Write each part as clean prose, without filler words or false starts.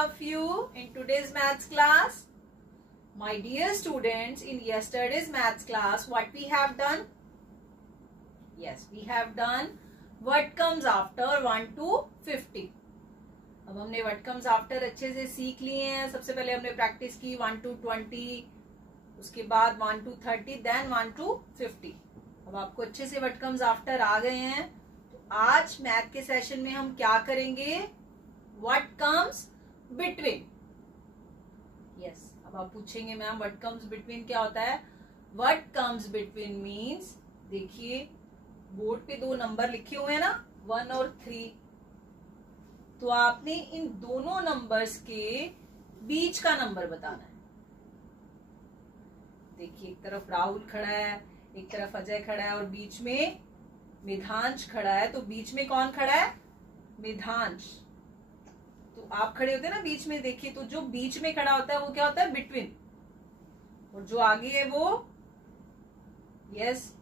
of you in today's maths class. My dear students, in yesterday's maths class, what we have done? Yes, we have done what comes after 1 to 50. अब हमने what comes after अच्छे से सीख लिए हैं. सबसे पहले हमने प्रैक्टिस की 1 to 20, उसके बाद 1 to 30, then 1 to 50. अब आपको अच्छे से what comes after आ गए हैं. तो आज मैथ के सेशन में हम क्या करेंगे? What comes between. Yes, अब आप पूछेंगे मैम what comes between क्या होता है? What comes between means, देखिए बोर्ड पे दो नंबर लिखे हुए हैं ना, 1 और 3. तो आपने इन दोनों नंबर्स के बीच का नंबर बताना है. देखिए एक तरफ राहुल खड़ा है, एक तरफ अजय खड़ा है और बीच में मिधांश खड़ा है. तो बीच में कौन खड़ा है? मिधांश. तो आप खड़े होते हैं ना बीच में, देखिए तो जो बीच में खड़ा होता है वो क्या होता है? बिटवीन. और जो आगे है वो यस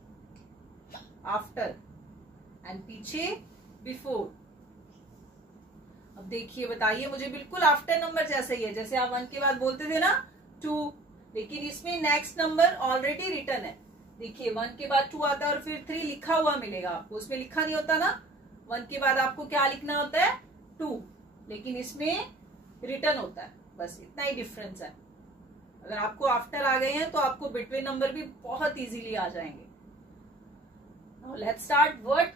आफ्टर, एंड पीछे बिफोर. अब देखिए बताइए मुझे, बिल्कुल आफ्टर नंबर जैसा ही है, जैसे आप 1 के बाद बोलते थे ना 2, लेकिन इसमें नेक्स्ट नंबर ऑलरेडी रिटन है. देखिए 1 के बाद 2 आता है और फिर 3 लिखा हुआ मिलेगा आपको. उसमें लिखा नहीं होता ना, 1 के बाद आपको क्या लिखना होता है? 2, लेकिन इसमें रिटर्न होता है. बस इतना ही डिफरेंस है. अगर आपको आफ्टर आ गए हैं तो आपको बिटवीन नंबर भी बहुत इजीली आ जाएंगे. Now let's start. What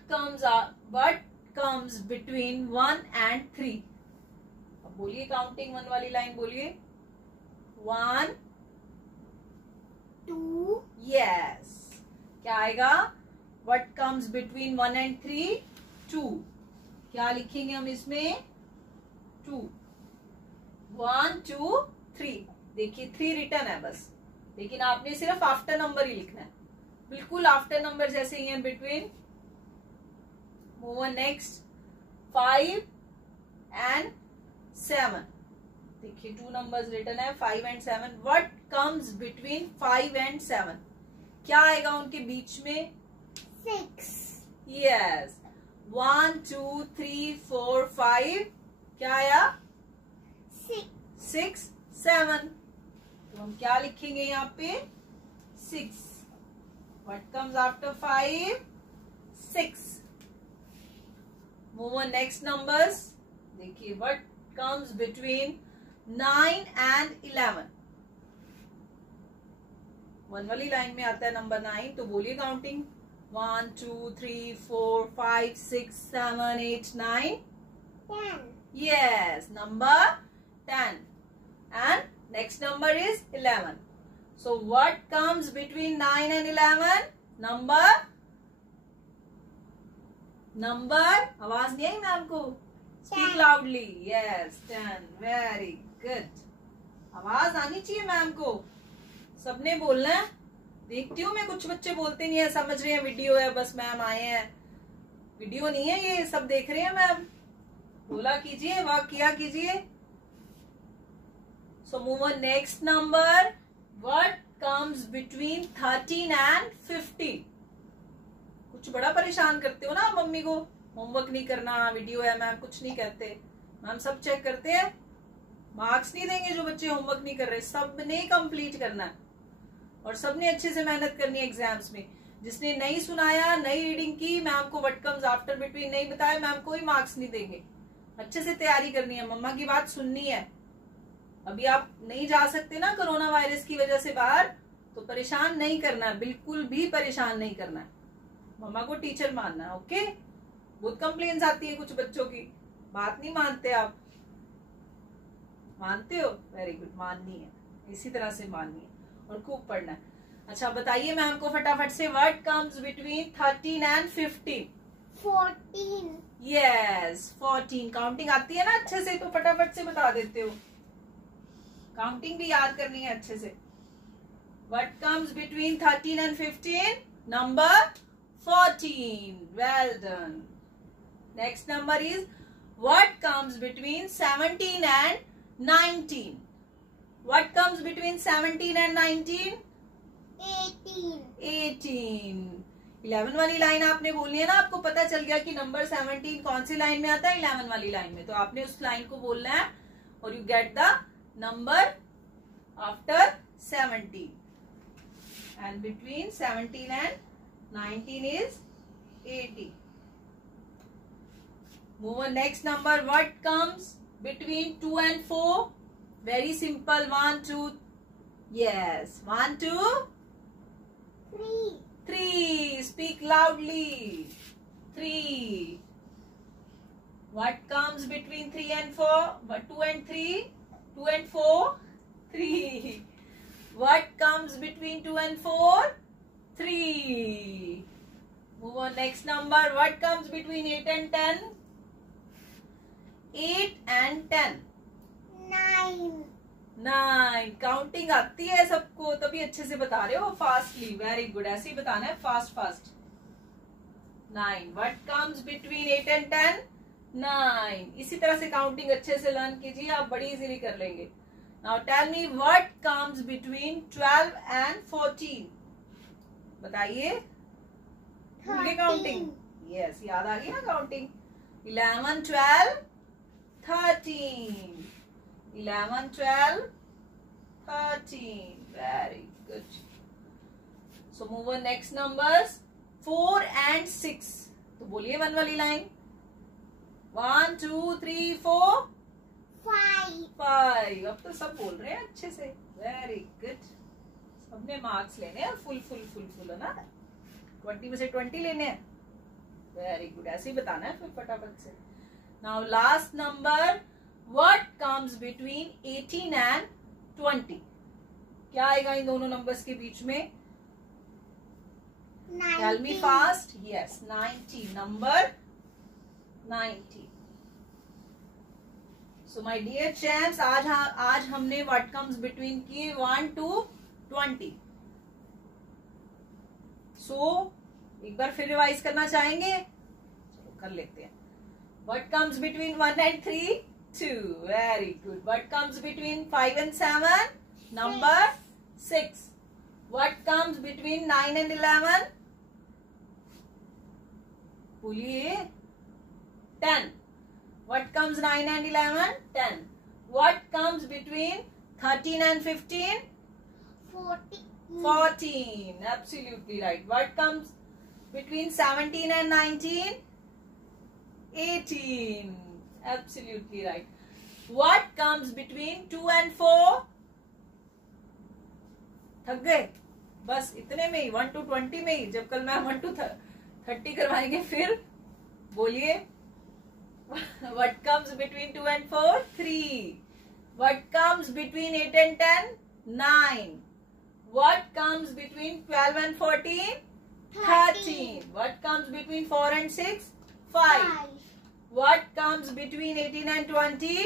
comes between 1 and 3? अब बोलिए काउंटिंग 1 वाली लाइन बोलिए. 1 2. Yes. क्या आएगा? What comes between 1 and 3? 2. क्या लिखेंगे हम इसमें? 2. 1 2 3. देखिए 3 रिटर्न है बस, लेकिन आपने सिर्फ आफ्टर नंबर ही लिखना है. बिल्कुल आफ्टर नंबर जैसे ही है. Between. Move on next. 5 and 7. देखिए 2 नंबर्स रिटर्न है, 5 and 7. What comes between 5 and 7? क्या आएगा उनके बीच में? 6. यस. 1 2 3 4 5. क्या आया? 6 7. तो हम क्या लिखेंगे यहाँ पे? 6. What comes after 5? 6. Move on next numbers. देखिए what comes between 9 and 11? 1 वाली लाइन में आता है नंबर 9. तो बोलिए counting. 1 2 3 4 5 6 7 8 9 10. Yes, number 10. And next number is 11. So what comes between 9 and 11? Number. आवाज नहीं आई मैम को? Speak loudly. Yes, 10. Very good. आवाज आनी चाहिए मैम को. सबने बोलना है. देखती हूँ मैं कुछ बच्चे बोलते नहीं है, समझ रहे हैं वीडियो है बस मैम आए हैं. वीडियो नहीं है ये, सब देख रहे हैं मैम. बोला कीजिए, वाक किया कीजिए. So move on next number. What comes between 13 and 15? कुछ बड़ा परेशान करते हो ना आप मम्मी को. होमवर्क नहीं करना, वीडियो है मैम, कुछ नहीं कहते. मैम सब चेक करते हैं. मार्क्स नहीं देंगे जो बच्चे होमवर्क नहीं कर रहे. सबने कंप्लीट करना है और सबने अच्छे से मेहनत करनी है एग्जाम्स में. जिसने नहीं सुनाया, नई रीडिंग की, मैम को व्हाट कम्स आफ्टर बिटवीन नहीं बताया, मैम कोई मार्क्स नहीं देंगे. अच्छे से तैयारी करनी है, मम्मा की बात सुननी है. अभी आप नहीं जा सकते ना कोरोना वायरस की वजह से बाहर, तो परेशान नहीं करना है, बिल्कुल भी परेशान नहीं करना है. मम्मा को टीचर मानना है. ओके. बहुत कंप्लेन्स आती है कुछ बच्चों की, बात नहीं मानते. आप मानते हो? Very good. माननी है, इसी तरह से माननी है और खूब पढ़ना है. अच्छा बताइए मैम को फटाफट से. What comes between 13 and 15? 14. Yes 14. Counting आती है ना अच्छे से, तो फटाफट से बता देते हो. काउंटिंग भी याद करनी है अच्छे से. What comes between 13 and 15? Number 14. Well done. Next number is what comes between 17 and 19? What comes between 17 and 19? 18. 11 वाली लाइन आपने बोलनी है ना. आपको पता चल गया कि नंबर 17 कौन सी लाइन में आता है? 11 वाली लाइन में. तो आपने उस लाइन को बोलना है और you get the number after 17. And between 17 and 19 is 80. Move on, next number. What comes between 2 and 4? Very simple. 1, 2. Yes. 1, 2. 3. 3. Speak loudly. 3. What comes between 3 and 4? 2 and 3? 2 and 4? 3. What comes between 2 and 4? 3. Move on, next number. What comes between 8 and 10? 8 and 10. 9. 9. Counting आती है सबको, तभी अच्छे से बता रहे हो fastly. Very good. ऐसे ही बताना है, fast fast. 9. What comes between 8 and 10? 9. इसी तरह से काउंटिंग अच्छे से लर्न कीजिए, आप बड़ी इजीली कर लेंगे. Now tell me what comes between 12 and 14. बताइए. भूल गए काउंटिंग? Yes, याद आ गई ना counting. 11, 12, 13. 11, 12, 13. Very good. So move on, next numbers. 4 and 6. तो बोलिए 1 वाली लाइन. 1, 2, 3, 4. 5. अब तो सब बोल रहे हैं अच्छे से. Very good. सबने मार्क्स लेने हैं, फुल फुल फुल फुल, है ना. 20 में से 20 लेने हैं. Very good. ऐसे ही बताना है फिर फटाफट से. Now last number. What comes between 18 and 20? क्या आएगा इन दोनों नंबर्स के बीच में? Tell me fast. Yes, 90. Number 90. So my dear champs, आज हमने व्हाट कम्स बिटवीन किए 1 to 20. सो एक बार फिर रिवाइज करना चाहेंगे? चलो कर लेते हैं. What comes between 1 and 3? 2. Very good. What comes between 5 and 7? Number 6. What comes between 9 and 11? बोलिए. 10. What comes 9 and 11? 10. What comes between 13 and 15? 14. Absolutely right. What comes between 17 and 19? 18. Absolutely right. What comes between 2 and 4? थक गए? बस इतने में ही, 1 to 20 में ही. जब कल मैं 1 to 30 करवाएंगे फिर बोलिए. What comes between 2 and 4? 3. What comes between 8 and 10? 9. What comes between 12 and 14? 13. What comes between 4 and 6? 5. What comes between 18 and 20?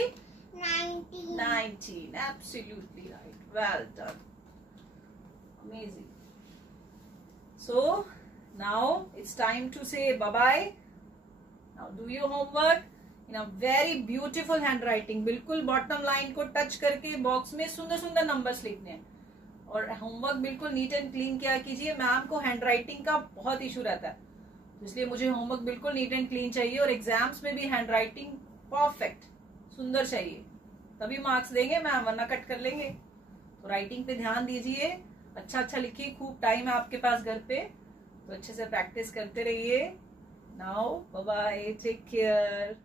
19. Absolutely right. Well done. Amazing. So now it's time to say bye-bye. Now do your homework in a very beautiful handwriting. बिल्कुल bottom line को touch करके box में सुंदर सुंदर numbers लिखने हैं. और homework बिल्कुल नीट एंड क्लीन किया कीजिए. मैम को हैंडराइटिंग का बहुत इशू रहता है, इसलिए मुझे होमवर्क बिल्कुल नीट एंड क्लीन चाहिए. और एग्जाम्स में भी हैंडराइटिंग परफेक्ट सुंदर चाहिए, तभी मार्क्स देंगे मैम, वरना कट कर लेंगे. तो राइटिंग पे ध्यान दीजिए. अच्छा अच्छा लिखिए. खूब टाइम है आपके पास घर पे, तो अच्छे से प्रैक्टिस करते रहिए. Now, bye-bye. Take care.